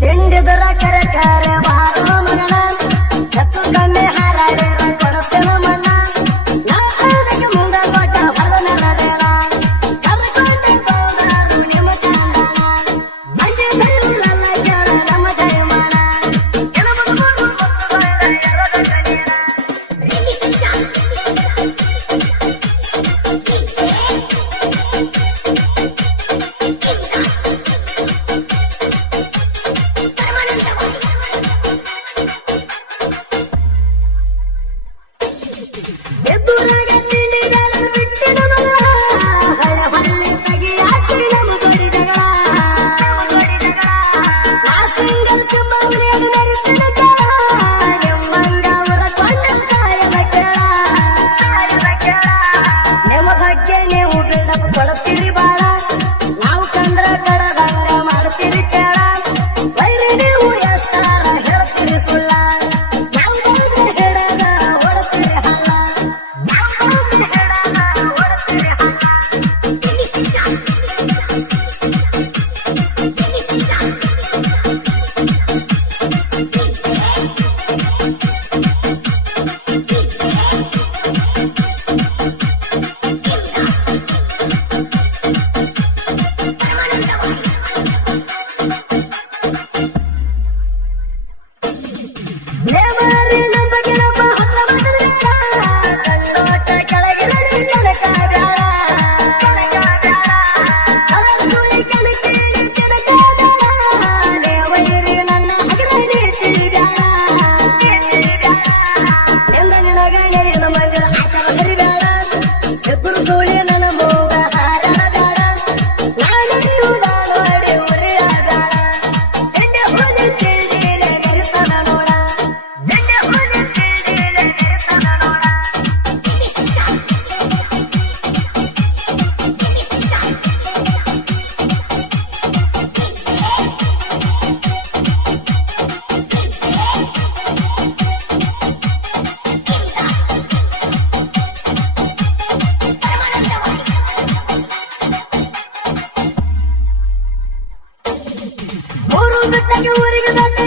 ತಿಂಡಿದರ ಕರಕರ ಬಾರೋ ಮಗನ ಎತ್ತು ಕಮ್ಮಿ ಹಾರಾಡಿರ ಕೊಡಸ್ತೇನ ಮಣ್ಣ ನಾ ಅದಕ್ಕೆ ಮುಂದ ಕೊಟ್ಟ ಹೊರಗ ನರದೇಳ ಕರ್ಕೊಂಡೆ ಹೋದಾರು ನಿಮ್ಮ ಕಾಂಡನ ಮಂಜೆ ಬರುವುದಲ್ಲ ಕೇಳ ನಮ್ಮ ಜಯಮಾನ ಕೆಲವರು ಎರದ ಕಣಿಯನ ಎದುರಾಗ ತಿಂಡಿಗಳನ್ನು ಬಿಟ್ಟಿನ ಮಗಳ ಹಳೆ ಹೊಳ್ಳಿ ತೆಗಿಯಾತಿ ನಮ್ಮ ಜೋಡಿ ಜಗಳ ನಾ ಸಿಂಗಲ್ ಸಿಂಬಾವಳಿಯನ್ನು ಮೆರೆಸಿದ ಕೇಳ ನಿಮ್ಮಂಗ ಅವರ ಕೊಂಡ ಸಾಯದ ಕೇಳ ನಿಮ್ಮ ಬಗ್ಗೆ ನೀವು ಬಿಲ್ಡಪ್ ಕೊಡುತ್ತೀರಿ ಬಾಳ ನಾವು ಕಂದ್ರ ಕಡದಂಗ ಮಾಡ್ತೀರಿ ಕೇಳ ವೈರಿ ನೀವು ಎಷ್ಟಾರ ಹೇಳ್ತೀರಿ ಸುಳ್ಳ ನಾವು ಬಂದ್ರೆ ಹಿಡದ ಹೊಡತೀರಿ ಹಳ್ಳ ದೇವರೇ ನಮ್ಮ ಬಗ್ಗೆ ನಮ್ಮ ಹತ್ರ ಬಂದ್ರೆ ಕಣ್ಣೋಟ ಕೆಳಗೆ ನನಕ ಬ್ಯಾಡ ಅವರ ಸುಳಿ ಕಣಕೇಳಿ ಕೆಣಕ ಬ್ಯಾಡ ದೇವರೇ ನನ್ನ ಹಗಲಡಿ ತಿಳಿ ಬ್ಯಾಡ ಎಂದ ನಿನಗ ಎರಿದ ಮಂದಿರ ಆಚಾರ ಬರಿ ಬ್ಯಾಡ ಎದುರು ಸುಳಿ ನನ್ನ ಮೂಗ ಹಾರಾಡ ಬ್ಯಾಡ ನಾನು ನೀವು ದಾಡೋಡಿ ಉರಿಯ ಬ್ಯಾಡ ಎಣ್ಣೆ ಹೋಲಿ ತಿಳಿದಿಲೆ ಮೆರೆತನ ನೋಡ ಊರು ಬಿಟ್ಟಾಗ ಊರಿಗೆ ಬಂದ